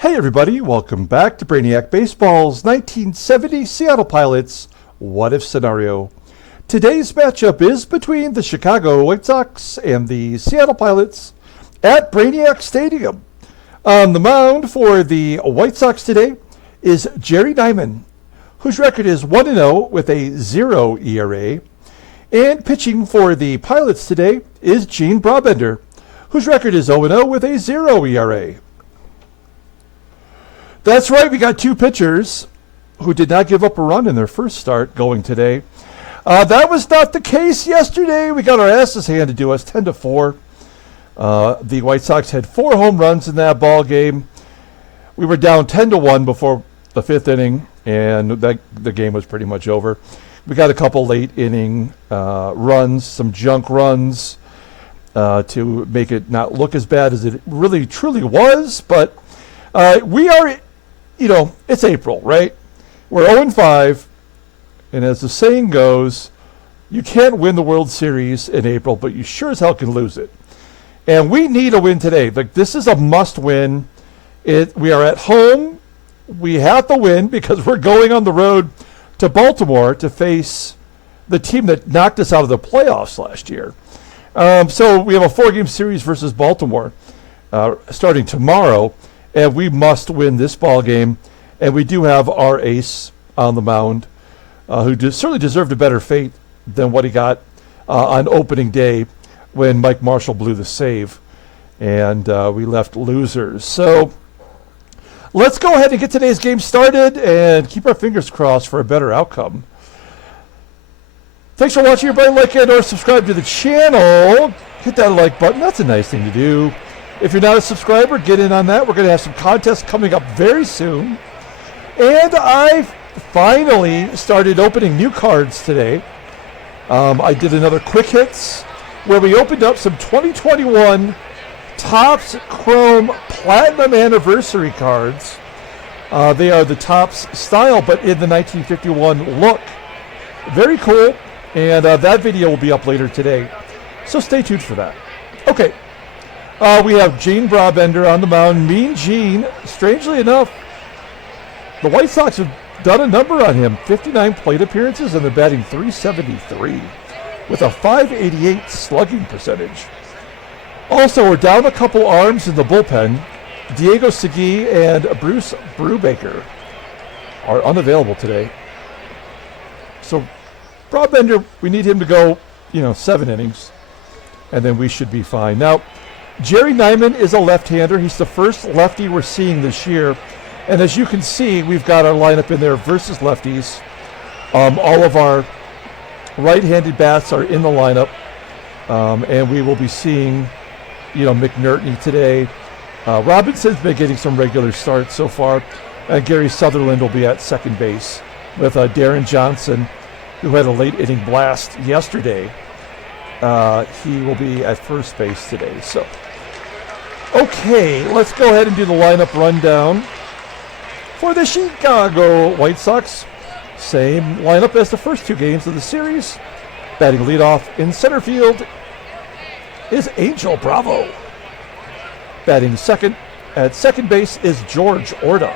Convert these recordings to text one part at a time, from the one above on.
Hey everybody, welcome back to Brainiac Baseball's 1970 Seattle Pilots What If Scenario. Today's matchup is between the Chicago White Sox and the Seattle Pilots at Brainiac Stadium. On the mound for the White Sox today is Jerry Nyman, whose record is 1-0 with a 0 ERA. And pitching for the Pilots today is Gene Brabender, whose record is 0-0 with a 0 ERA. That's right, we got two pitchers who did not give up a run in their first start going today. That was not the case yesterday. We got our asses handed to us 10-4. The White Sox had 4 home runs in that ball game. We were down 10-1 before the 5th inning, and the game was pretty much over. We got a couple late inning runs, some junk runs to make it not look as bad as it really truly was. But we are, it's April, right? We're 0-5, and as the saying goes, you can't win the World Series in April, but you sure as hell can lose it. And we need a win today. Like, this is a must-win. We are at home. We have to win because we're going on the road to Baltimore to face the team that knocked us out of the playoffs last year. So we have a 4-game series versus Baltimore starting tomorrow, and we must win this ball game. And we do have our ace on the mound, who certainly deserved a better fate than what he got on opening day when Mike Marshall blew the save, and we left losers. So let's go ahead and get today's game started and keep our fingers crossed for a better outcome. Thanks for watching, everybody. Like and or subscribe to the channel. Hit that like button. That's a nice thing to do. If you're not a subscriber, get in on that. We're going to have some contests coming up very soon. And I finally started opening new cards today. I did another quick hits where we opened up some 2021 Topps Chrome Platinum Anniversary cards. They are the Topps style, but in the 1951 look. Very cool, and that video will be up later today. So stay tuned for that. Okay, we have Gene Brabender on the mound. Mean Gene, strangely enough, the White Sox have done a number on him. 59 plate appearances, and they're batting .373 with a .588 slugging percentage. Also, we're down a couple arms in the bullpen. Diego Segui and Bruce Brubaker are unavailable today. So Brabender, we need him to go, 7 innings, and then we should be fine. Now, Jerry Nyman is a left-hander. He's the first lefty we're seeing this year. And as you can see, we've got our lineup in there versus lefties. All of our right-handed bats are in the lineup. And we will be seeing, McNERTNEY today. Robinson's been getting some regular starts so far. And Gary Sutherland will be at second base with Deron Johnson, who had a late inning blast yesterday. He will be at first base today. So, okay, let's go ahead and do the lineup rundown for the Chicago White Sox. Same lineup as the first 2 games of the series. Batting leadoff in center field is Angel Bravo. Batting second at second base is George ORTA.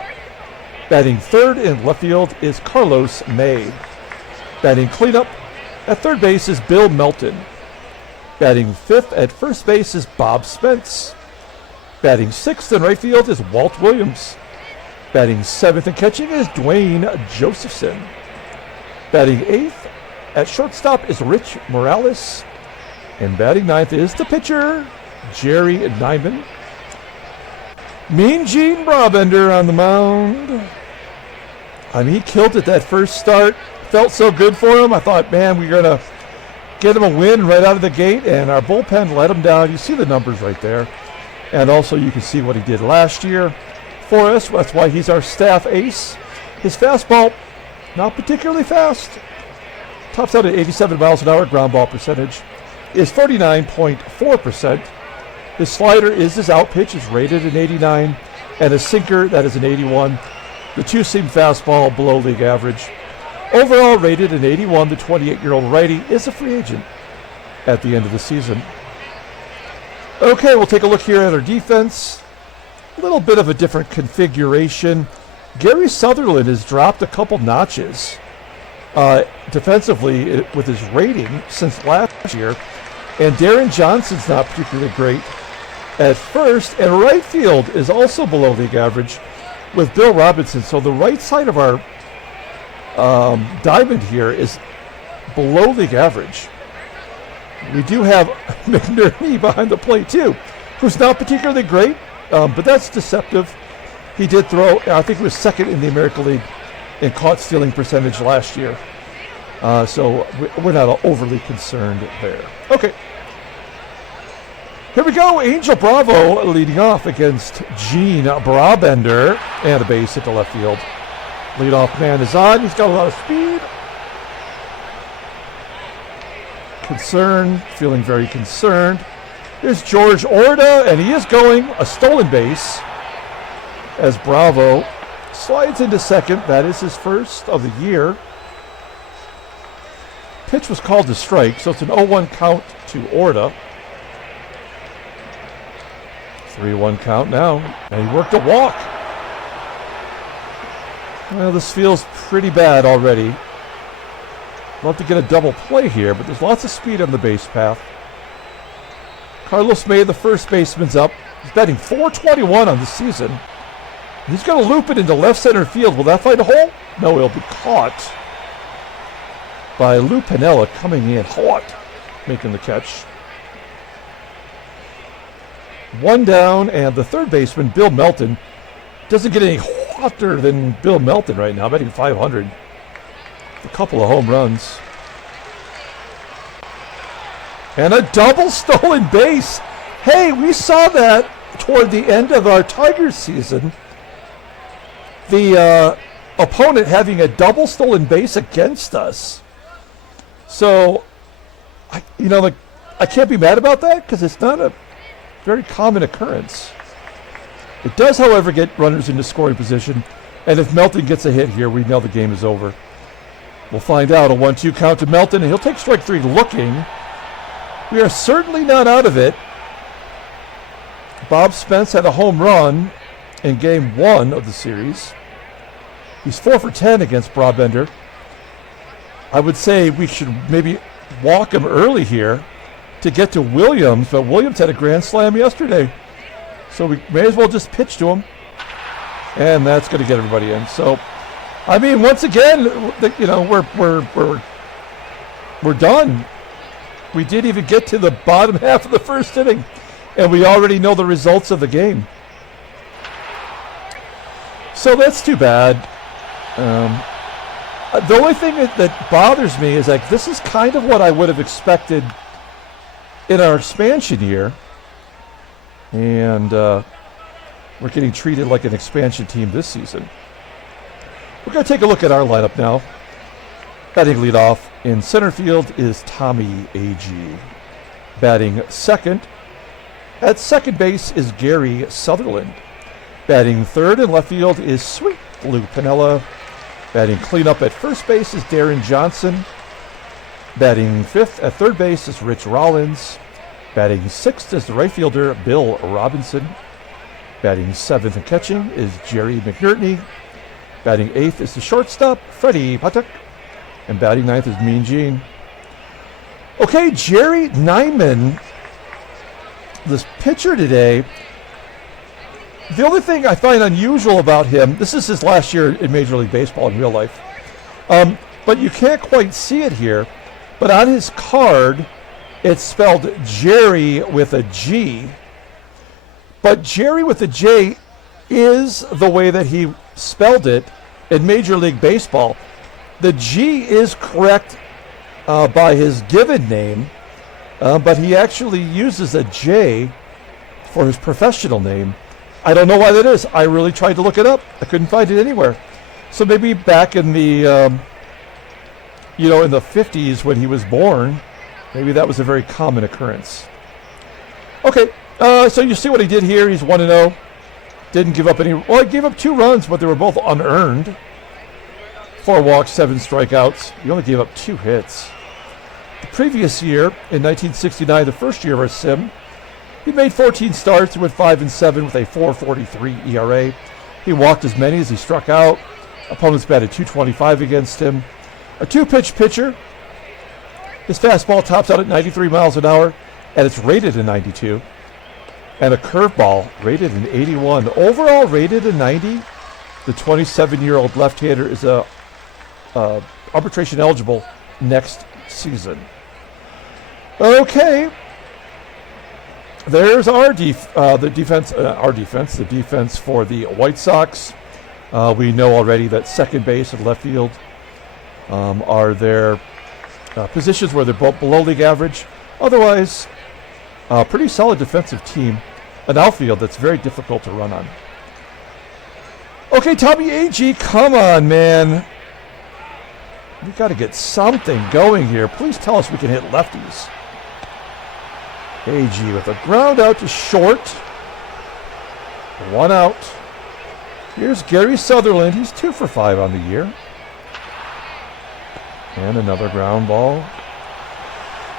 Batting third in left field is Carlos May. Batting cleanup at third base is Bill Melton. Batting fifth at first base is Bob Spence. Batting sixth in right field is Walt Williams. Batting seventh and catching is Duane Josephson. Batting eighth at shortstop is Rich Morales. And batting ninth is the pitcher, Jerry Nyman. Mean Gene Brabender on the mound. He killed it that first start. Felt so good for him. I thought, man, we're going to get him a win right out of the gate, and our bullpen let him down. You see the numbers right there. And also you can see what he did last year for us. That's why he's our staff ace. His fastball, not particularly fast. Tops out at 87 miles an hour. Ground ball percentage is 49.4%. His slider is his out pitch, is rated an 89, and a sinker, that is an 81. The two-seam fastball below league average. Overall rated an 81, the 28-year-old righty is a free agent at the end of the season. Okay, we'll take a look here at our defense. little bit of a different configuration. Gary Sutherland has dropped a couple notches defensively with his rating since last year. And Deron Johnson's not particularly great at first. And right field is also below league average with Bill Robinson. So the right side of our diamond here is below league average. We do have McNERTNEY behind the plate too, who's not particularly great, but that's deceptive. He did throw, I think he was second in the American League in caught stealing percentage last year. So we're not overly concerned there. Okay. Here we go. Angel Bravo leading off against Gene Brabender. And a base hit to left field. Leadoff man is on. He's got a lot of speed. Concerned. Feeling very concerned. Here's George ORTA, and he is going a stolen base as Bravo slides into second. That is his first of the year. Pitch was called to strike, so it's an 0-1 count to ORTA. 3-1 count now, and he worked a walk. Well, this feels pretty bad already. Love to get a double play here, but there's lots of speed on the base path. Carlos May, the first baseman's up. He's batting .421 on the season. He's going to loop it into left center field. Will that find a hole? No, it'll be caught by Lou Piniella coming in hot, making the catch. One down, and the third baseman, Bill Melton, doesn't get any hotter than Bill Melton right now, batting .500. A couple of home runs. And a double stolen base. Hey, we saw that toward the end of our Tigers season. The opponent having a double stolen base against us. So, I can't be mad about that because it's not a very common occurrence. It does, however, get runners into scoring position. And if Melton gets a hit here, we know the game is over. We'll find out. A 1-2 count to Melton, and he'll take strike three looking. We are certainly not out of it. Bob Spence had a home run in game 1 of the series. He's 4 for 10 against Brabender. I would say we should maybe walk him early here to get to Williams, but Williams had a grand slam yesterday. So we may as well just pitch to him. And that's going to get everybody in. So, I mean, once again, we're done. We didn't even get to the bottom half of the first inning, and we already know the results of the game. So that's too bad. The only thing that bothers me is like this is kind of what I would have expected in our expansion year, and we're getting treated like an expansion team this season. We're going to take a look at our lineup now. Batting leadoff in center field is Tommie AGEE. Batting second at second base is Gary Sutherland. Batting third in left field is Sweet Lou Piniella. Batting cleanup at first base is Deron Johnson. Batting fifth at third base is Rich Rollins. Batting sixth is the right fielder Bill Robinson. Batting seventh and catching is Jerry McNERTNEY. Batting eighth is the shortstop Freddie PATEK. And batting ninth is Mean Gene. Okay, Jerry Nyman, this pitcher today. The only thing I find unusual about him, this is his last year in Major League Baseball in real life, but you can't quite see it here, but on his card, it's spelled Jerry with a G, but Jerry with a J is the way that he spelled it in Major League Baseball. The G is correct by his given name, but he actually uses a J for his professional name. I don't know why that is. I really tried to look it up. I couldn't find it anywhere. So maybe back in the, in the 50s when he was born, maybe that was a very common occurrence. Okay, so you see what he did here. He's 1-0. Didn't give up any. Well, he gave up 2 runs, but they were both unearned. 4 walks, 7 strikeouts. He only gave up 2 hits. The previous year, in 1969, the first year of our sim, He made 14 starts, went 5-7 with a 4.43 ERA. He walked as many as he struck out. Opponents batted .225 against him. A two-pitch pitcher. His fastball tops out at 93 miles an hour, and it's rated in 92. And a curveball rated in 81. Overall rated in 90. The 27-year-old left-hander is arbitration eligible next season. Okay. There's our the defense for the White Sox. We know already that second base and left field are their positions where they're both below league average. Otherwise, pretty solid defensive team. An outfield that's very difficult to run on. Okay, Tommie AGEE, come on, man. We got to get something going here. Please tell us we can hit lefties. AGEE with a ground out to short. 1 out. Here's Gary Sutherland. He's 2 for 5 on the year. And another ground ball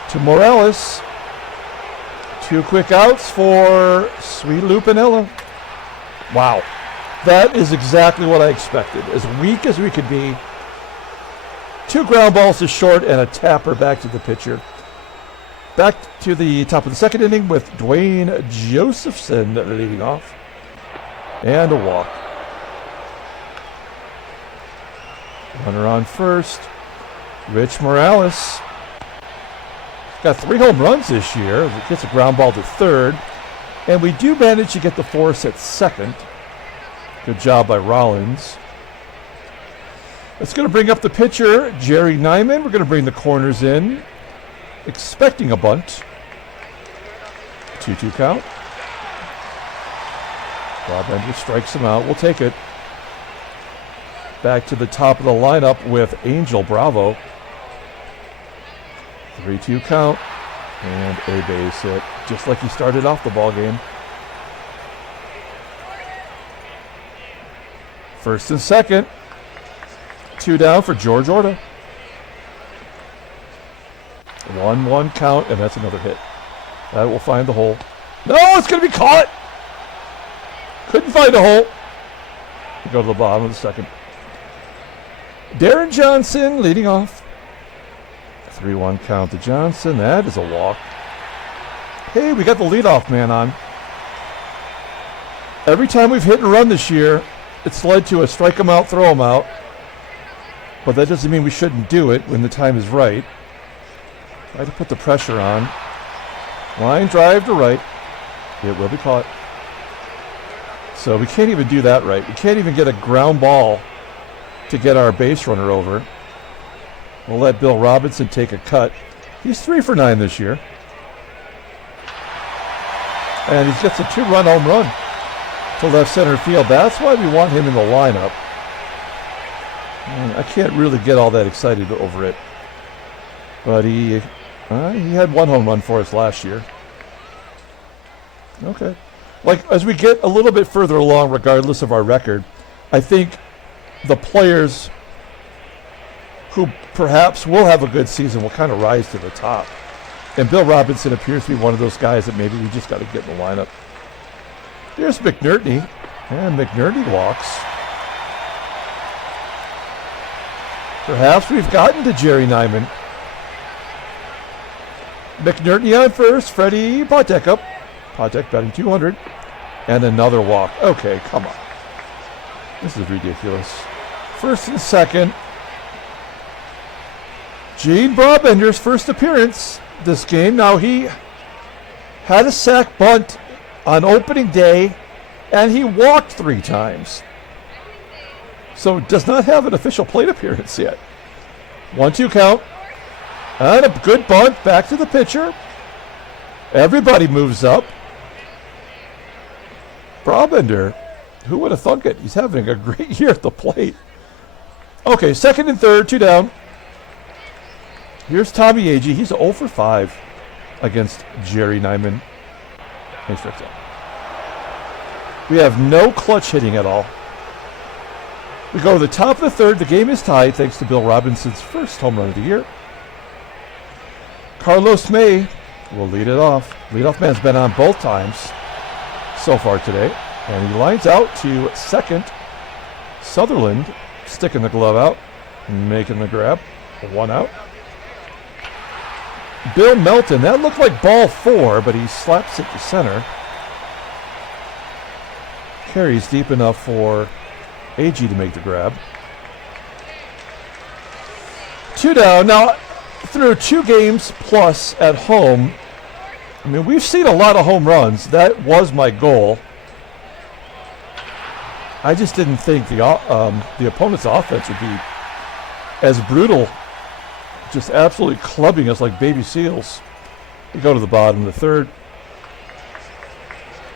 to Morales. 2 quick outs for Sweet Lupinella. Wow. That is exactly what I expected. As weak as we could be. 2 ground balls to short and a tapper back to the pitcher. Back to the top of the second inning with Duane Josephson leading off. And a walk. Runner on first. Rich Morales. Got 3 home runs this year. He gets a ground ball to third. And we do manage to get the force at second. Good job by Rollins. It's going to bring up the pitcher, Jerry Nyman. We're going to bring the corners in. Expecting a bunt. 2-2 count. Brabender strikes him out. We'll take it. Back to the top of the lineup with Angel Bravo. 3-2 count. And a base hit. Just like he started off the ball game. First and second. 2 down for George ORTA. 1-1 count, and that's another hit. That will find the hole. No, it's going to be caught. Couldn't find a hole. We go to the bottom of the second. Deron Johnson leading off. 3-1 count to Johnson. That is a walk. Hey, we got the leadoff man on. Every time we've hit and run this year, it's led to a strike him out, throw him out. But that doesn't mean we shouldn't do it when the time is right. Try to put the pressure on. Line drive to right. It will be caught. So we can't even do that right. We can't even get a ground ball to get our base runner over. We'll let Bill Robinson take a cut. He's 3 for 9 this year. And he gets a 2-run home run to left center field. That's why we want him in the lineup. And I can't really get all that excited over it. But he had 1 home run for us last year. Okay. Like, as we get a little bit further along, regardless of our record, I think the players who perhaps will have a good season will kind of rise to the top. And Bill Robinson appears to be one of those guys that maybe we just got to get in the lineup. There's McNERTNEY. And McNERTNEY walks. Perhaps we've gotten to Jerry Nyman. McNERTNEY on first. Freddie, PATEK up. PATEK batting 200. And another walk. Okay, come on. This is ridiculous. First and second. Gene Brabender's first appearance this game. Now, he had a sac bunt on opening day, and he walked 3 times. So does not have an official plate appearance yet. 1-2 count. And a good bunt back to the pitcher. Everybody moves up. Brabender, who would have thunk it? He's having a great year at the plate. Okay, second and third, 2 down. Here's Tommie AGEE. He's 0 for 5 against Jerry Nyman. He strikes out. We have no clutch hitting at all. We go to the top of the third. The game is tied thanks to Bill Robinson's first home run of the year. Carlos May will lead it off. Leadoff man's been on both times so far today. And he lines out to second. Sutherland sticking the glove out, making the grab. 1 out. Bill Melton, that looked like ball 4, but he slaps it to center. Carries deep enough for AGEE to make the grab. 2 down. Now, through 2 games plus at home, I mean, we've seen a lot of home runs. That was my goal. I just didn't think the opponent's offense would be as brutal, just absolutely clubbing us like baby seals. We go to the bottom of the 3rd.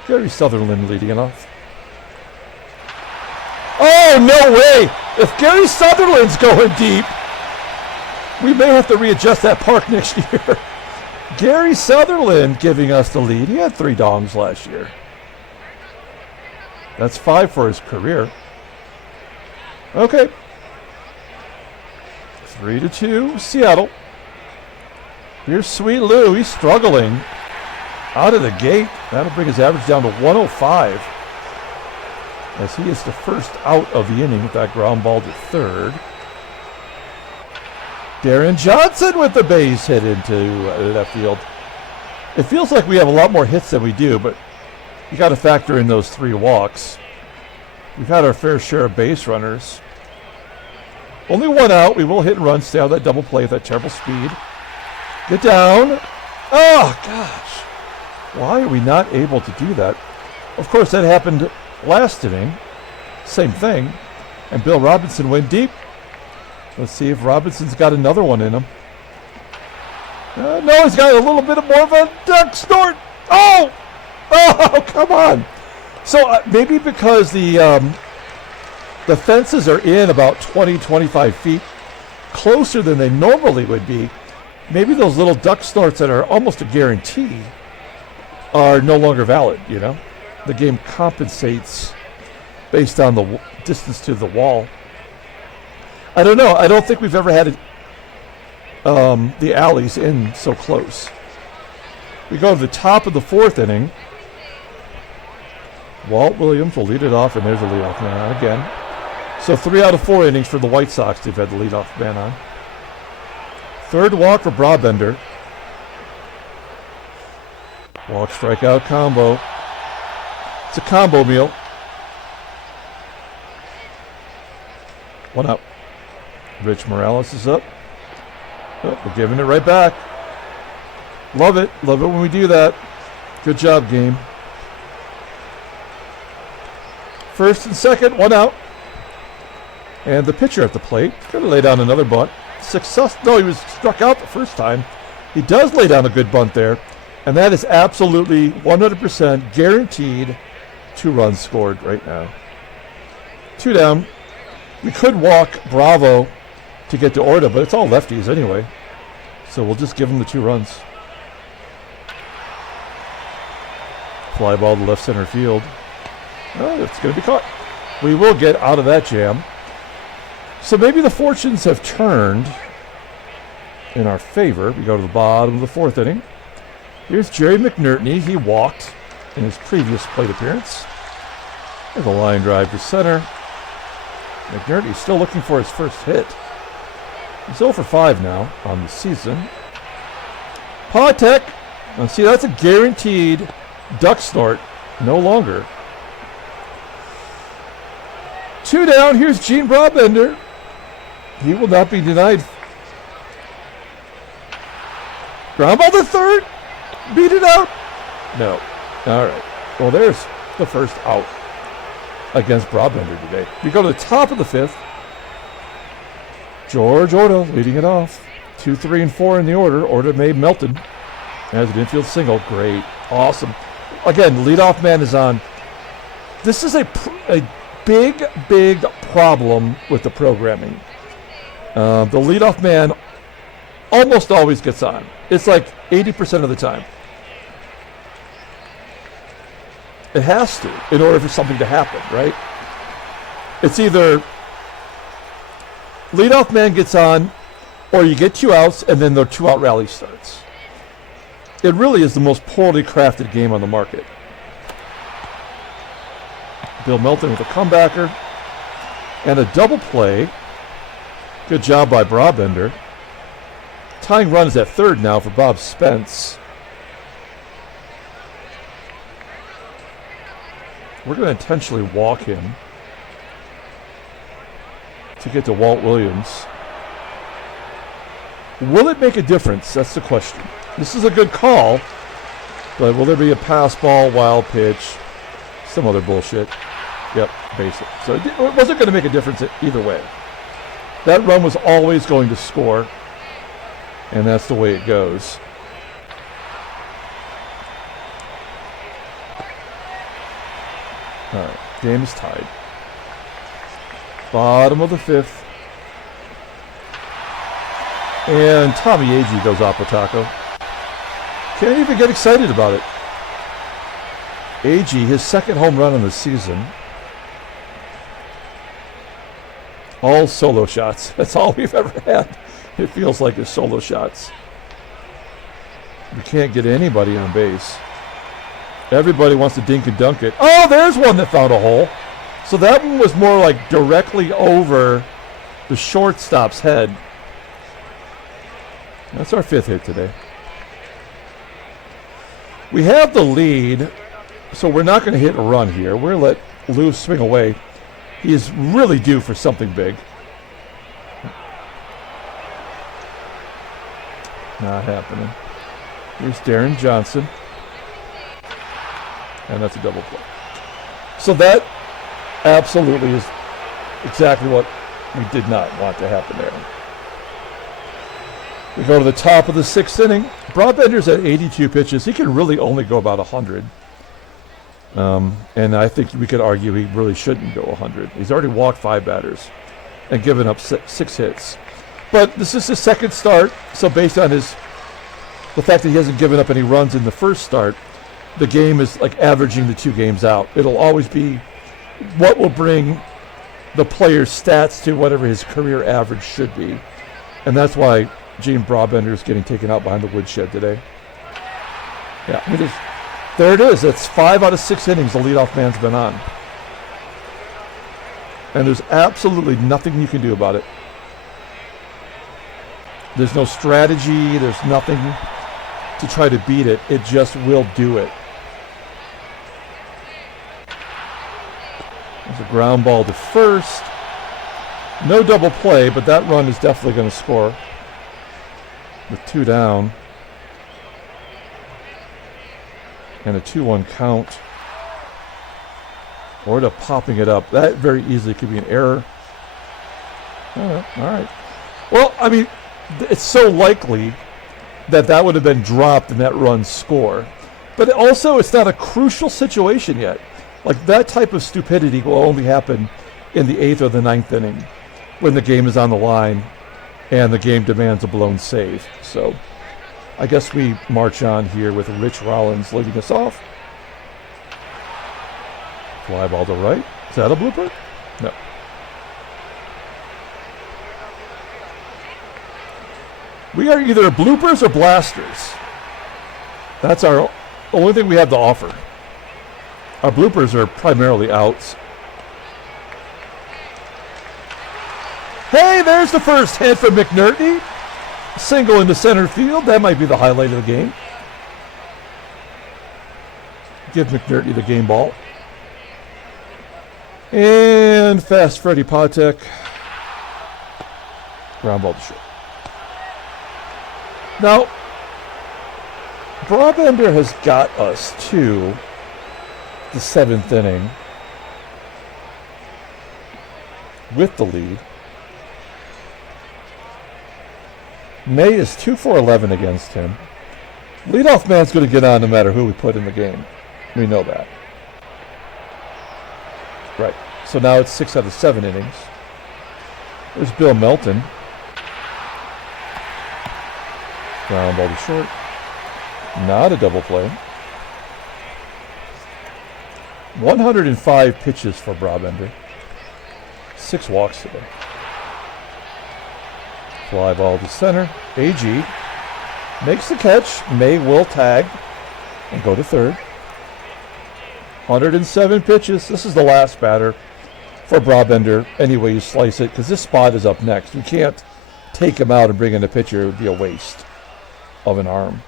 Gary Sutherland leading it off. Oh, no way! If Gary Sutherland's going deep, we may have to readjust that park next year. Gary Sutherland giving us the lead. He had 3 dongs last year. That's 5 for his career. Okay. 3-2, Seattle. Here's Sweet Lou. He's struggling out of the gate. That'll bring his average down to 105. As he is the first out of the inning with that ground ball to 3rd. Deron Johnson with the base hit into left field. It feels like we have a lot more hits than we do, but you got to factor in those 3 walks. We've had our fair share of base runners. Only 1 out. We will hit and run. Stay out of that double play with that terrible speed. Get down. Oh, gosh. Why are we not able to do that? Of course, that happened last inning. Same thing. And Bill Robinson went deep. Let's see if Robinson's got another one in him. No, he's got a little bit more of a duck snort. Oh! Oh, come on. So maybe because the fences are in about 20, 25 feet closer than they normally would be, maybe those little duck snorts that are almost a guarantee are no longer valid, you know? The game compensates based on the distance to the wall. I don't know. I don't think we've ever had the alleys in so close. We go to the top of the 4th inning. Walt Williams will lead it off, and there's a leadoff man on again. So 3 out of 4 innings for the White Sox. They've had the leadoff man on. 3rd walk for Brabender. Walk strikeout combo. It's a combo meal. 1 out. Rich Morales is up. Oh, we're giving it right back. Love it. Love it when we do that. Good job, game. 1st and 2nd, 1 out. And the pitcher at the plate. Going to lay down another bunt. No, he was struck out the first time. He does lay down a good bunt there. And that is absolutely 100% guaranteed 2 runs scored right now. 2 down. We could walk Bravo to get to ORTA, but it's all lefties anyway. So we'll just give him the 2 runs. Fly ball to left center field. Oh, it's going to be caught. We will get out of that jam. So maybe the fortunes have turned in our favor. We go to the bottom of the 4th inning. Here's Jerry McNERTNEY. He walked in his previous plate appearance. There's a line drive to center. McNERTNEY still looking for his first hit. He's 0 for 5 now on the season. PATEK. And see, that's a guaranteed duck snort. No longer. 2 down. Here's Gene Brabender. He will not be denied. Ground ball to 3rd. Beat it out. No. All right. Well, there's the first out against Brabender today. We go to the top of the 5th. George ORTA leading it off. 2, 3, and 4 in the order. ORTA made Melton as an infield single. Great. Awesome. Again, leadoff man is on. This is a big problem with the programming. The leadoff man almost always gets on. It's like 80% of the time. It has to in order for something to happen, right? It's either leadoff man gets on or you get 2 outs and then the 2-out rally starts. It really is the most poorly crafted game on the market. Bill Melton with a comebacker. And a double play. Good job by Brabender. Tying run is at third now for Bob Spence. We're going to intentionally walk him to get to Walt Williams. Will it make a difference? That's the question. This is a good call, but will there be a pass ball, wild pitch, some other bullshit? Yep, basic. So it wasn't going to make a difference either way. That run was always going to score, and that's the way it goes. All right, game is tied. Bottom of the fifth. And Tommie AGEE goes Apataco. Can't even get excited about it. AGEE, his second home run of the season. All solo shots. That's all we've ever had. It feels like it's solo shots. We can't get anybody on base. Everybody wants to dink and dunk it. Oh, there's one that found a hole. So that one was more like directly over the shortstop's head. That's our fifth hit today. We have the lead, so we're not going to hit a run here. We're going to let Lou swing away. He is really due for something big. Not happening. Here's Deron Johnson. And that's a double play. So that absolutely is exactly what we did not want to happen there. We go to the top of the sixth inning. Brabender's at 82 pitches. He can really only go about 100. And I think we could argue he really shouldn't go 100. He's already walked 5 batters and given up 6 hits. But this is his second start, so based on the fact that he hasn't given up any runs in the first start, the game is like averaging the 2 games out. It'll always be what will bring the player's stats to whatever his career average should be. And that's why Gene Brabender is getting taken out behind the woodshed today. Yeah, there it is. That's 5 out of 6 innings the leadoff man's been on. And there's absolutely nothing you can do about it. There's no strategy. There's nothing to try to beat it. It just will do it. There's a ground ball to first. No double play, but that run is definitely going to score. With 2 down. And a 2-1 count. ORTA popping it up. That very easily could be an error. All right. Well, I mean, it's so likely that would have been dropped and that run score. But also, it's not a crucial situation yet. Like, that type of stupidity will only happen in the 8th or the 9th inning when the game is on the line and the game demands a blown save. So I guess we march on here with Rich Rollins leading us off. Fly ball to right. Is that a blooper? No. We are either bloopers or blasters. That's our only thing we have to offer. Our bloopers are primarily outs. Hey, there's the first hit for McNERTNEY. Single into center field. That might be the highlight of the game. Give McNERTNEY the game ball. And fast Freddie PATEK. Ground ball to short. Now, Brabender has got us to the 7th inning with the lead. May is 2 for 11 against him. Leadoff man's going to get on no matter who we put in the game. We know that. Right. So now it's 6 out of 7 innings. There's Bill Melton. Ground ball to short. Not a double play. 105 pitches for Brabender. 6 walks today. Fly ball to center. AGEE. Makes the catch. May will tag and go to third. 107 pitches. This is the last batter for Brabender. Any way you slice it, because this spot is up next. You can't take him out and bring in a pitcher. It would be a waste of an arm.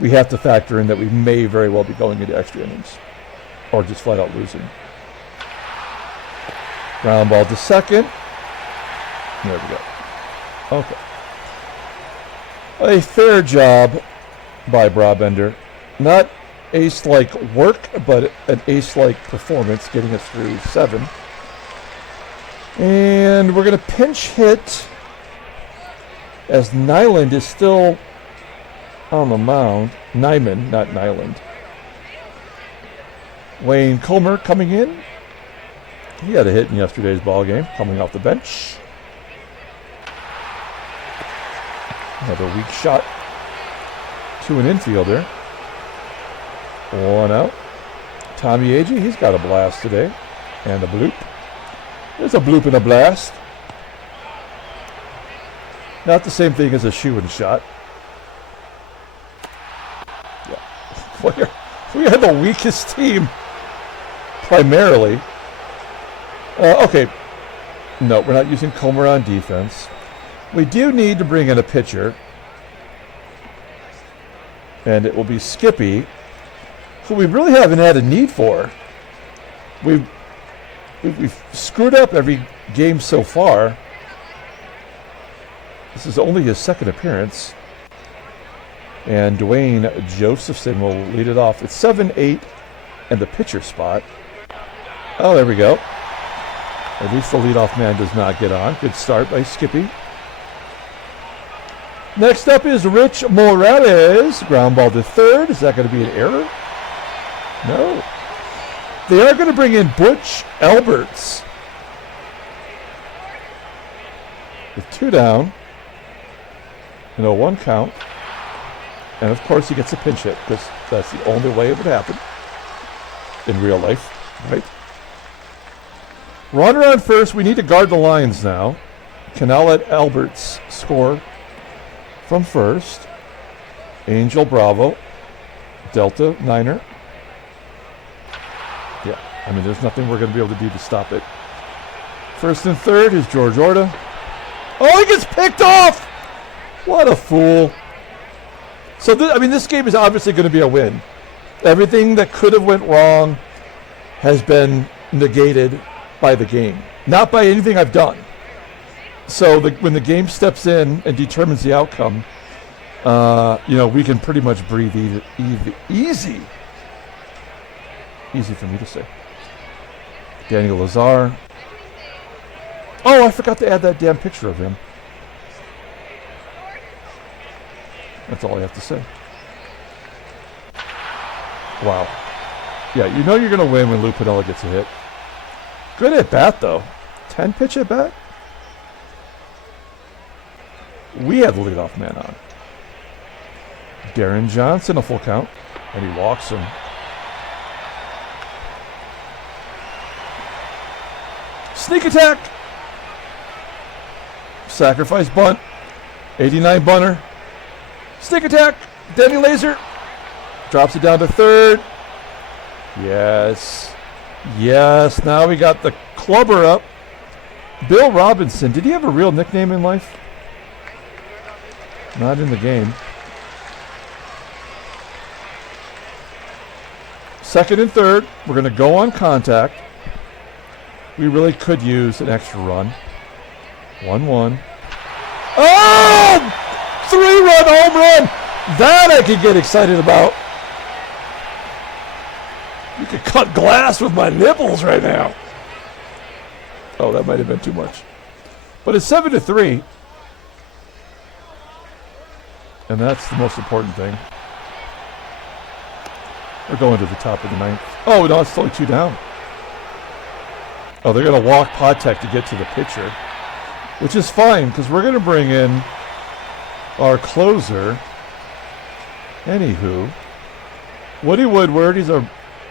We have to factor in that we may very well be going into extra innings or just flat out losing. Ground ball to second. There we go. Okay. A fair job by Brabender. Not ace-like work, but an ace-like performance, getting us through 7. And we're going to pinch hit as Nyland is still on the mound. Nyman, not Nyland. Wayne Comer coming in. He had a hit in yesterday's ball game, coming off the bench. Another weak shot to an infielder. 1 out. Tommie AGEE, he's got a blast today. And a bloop. There's a bloop and a blast. Not the same thing as a shoe-in shot. Yeah. We are the weakest team, primarily. Okay. No, we're not using Comer on defense. We do need to bring in a pitcher. And it will be Skippy, who we really haven't had a need for. We've screwed up every game so far. This is only his second appearance. And Duane Josephson will lead it off. It's 7-8 and the pitcher spot. Oh, there we go. At least the leadoff man does not get on. Good start by Skippy. Next up is Rich Morales. Ground ball to third. Is that going to be an error? No. They are going to bring in Butch Alberts with 2 down and a 1 count. And of course he gets a pinch hit because that's the only way it would happen in real life, right? Runner on first. We need to guard the lines now. Cannot let Alberts score from first. Angel Bravo. Delta Niner. Yeah, I mean, there's nothing we're going to be able to do to stop it. First and third is George Orta. Oh, he gets picked off! What a fool. So, this game is obviously going to be a win. Everything that could have went wrong has been negated by the game, not by anything I've done. So when the game steps in and determines the outcome, we can pretty much breathe easy. Easy for me to say. Daniel Lazar. Oh, I forgot to add that damn picture of him. That's all I have to say. Wow. Yeah, you know you're going to win when Lou Piniella gets a hit. Good at bat, though. 10 pitch at bat. We have the leadoff man on. Deron Johnson, a full count. And he walks him. Sneak attack. Sacrifice bunt. 89 bunter. Sneak attack. Denny Laser. Drops it down to third. Yes. Yes. Now we got the clubber up. Bill Robinson. Did he have a real nickname in life? Not in the game. Second and third. We're going to go on contact. We really could use an extra run. 1-1. Oh! 3-run home run! That I could get excited about. You could cut glass with my nipples right now. Oh, that might have been too much. But it's 7-3. And that's the most important thing. We're going to the top of the ninth. Oh, no, it's only 2 down. Oh, they're going to walk PATEK to get to the pitcher, which is fine because we're going to bring in our closer. Anywho, Woody Woodward, he's a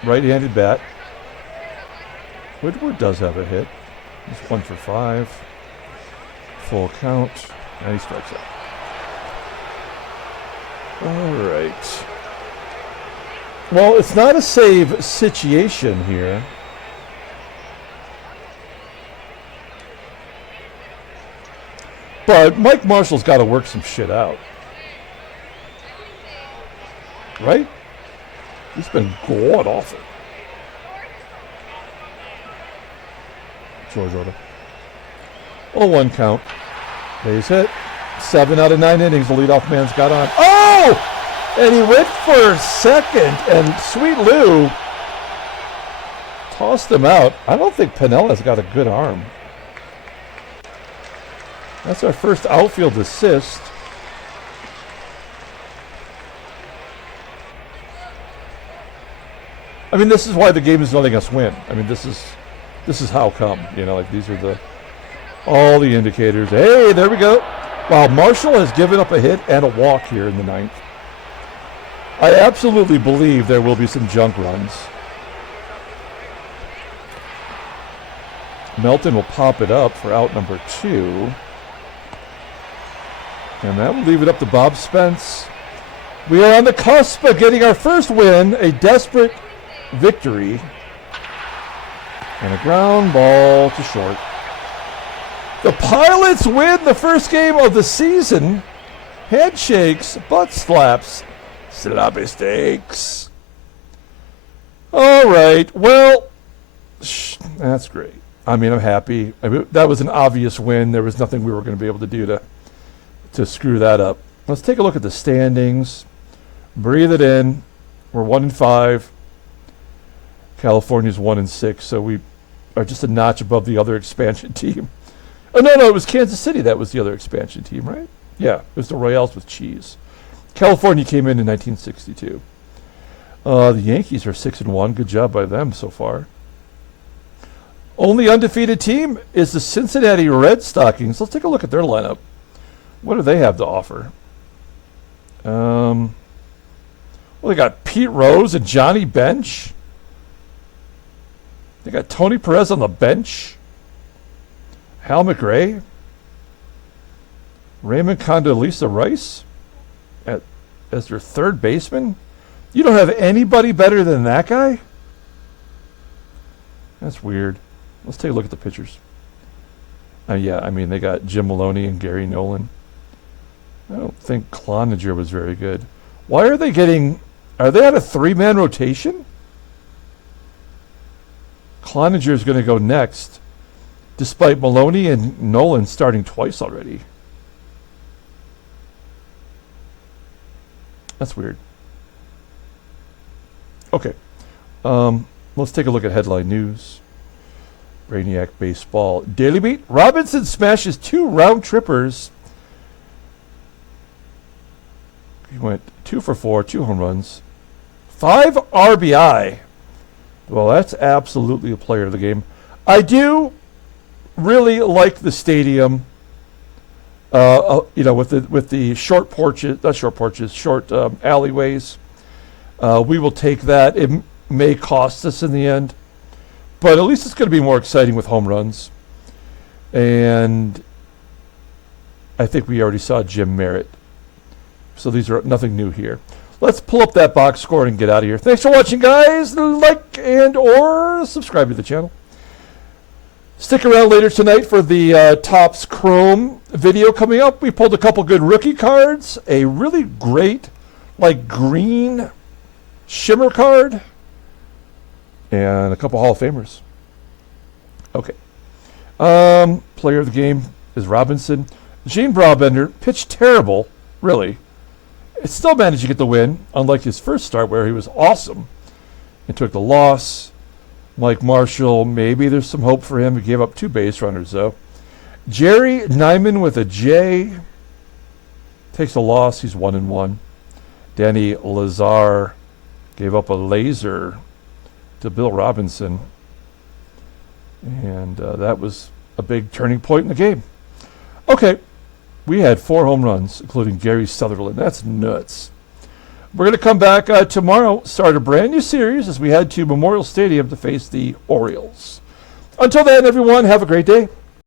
right-handed bat. Woodward does have a hit. He's 1 for 5. Full count. And he strikes out. All right. Well, it's not a save situation here. But Mike Marshall's got to work some shit out. Right? He's been god awful. George order. 0-1 count. Base hit. 7 out of 9 innings. The leadoff man's got on. Oh! And he went for second, and Sweet Lou tossed him out. I don't think Piniella's got a good arm. That's our first outfield assist. I mean, this is why the game is letting us win. I mean, this is how come. You know, like these are all the indicators. Hey, there we go. Wow, Marshall has given up a hit and a walk here in the 9th. I absolutely believe there will be some junk runs. Melton will pop it up for out number 2. And that will leave it up to Bob Spence. We are on the cusp of getting our first win, a desperate victory. And a ground ball to short. The Pilots win the first game of the season. Handshakes, butt slaps, sloppy steaks. All right, well, that's great. I mean, I'm happy. I mean, that was an obvious win. There was nothing we were going to be able to do to screw that up. Let's take a look at the standings. Breathe it in. We're 1-5. California's 1-6, so we are just a notch above the other expansion team. Oh, no, it was Kansas City that was the other expansion team, right? Yeah, it was the Royals with cheese. California came in 1962. The Yankees are 6-1. Good job by them so far. Only undefeated team is the Cincinnati Red Stockings. Let's take a look at their lineup. What do they have to offer? Well, they got Pete Rose and Johnny Bench. They got Tony Perez on the bench. Hal McRae. Raymond Condoleezza Rice as their third baseman. You don't have anybody better than that guy? That's weird. Let's take a look at the pitchers. Yeah, I mean, they got Jim Maloney and Gary Nolan. I don't think Cloninger was very good. Why are they getting... Are they at a 3-man rotation? Cloninger is going to go next, despite Maloney and Nolan starting twice already. That's weird. Okay. Let's take a look at headline news. Brainiac Baseball. Daily Beat. Robinson smashes 2 round trippers. He went 2 for 4, 2 home runs. 5 RBI. Well, that's absolutely a player of the game. I do really like the stadium. You know, with the short porches, not short porches, short alleyways. We will take that. It may cost us in the end, but at least it's going to be more exciting with home runs. And I think we already saw Jim Merritt. So these are nothing new here. Let's pull up that box score and get out of here. Thanks for watching, guys. Like and or subscribe to the channel. Stick around later tonight for the Topps Chrome video coming up. We pulled a couple good rookie cards, a really great, like, green shimmer card, and a couple Hall of Famers. Okay. Player of the game is Robinson. Gene Brabender pitched terrible, really. It still managed to get the win, unlike his first start where he was awesome and took the loss. Mike Marshall, maybe there's some hope for him. He gave up 2 base runners, though. Jerry Nyman with a J takes a loss. He's 1-1. Danny Lazar gave up a laser to Bill Robinson. And that was a big turning point in the game. Okay, we had 4 home runs, including Gary Sutherland. That's nuts. We're going to come back tomorrow, start a brand new series as we head to Memorial Stadium to face the Orioles. Until then, everyone, have a great day.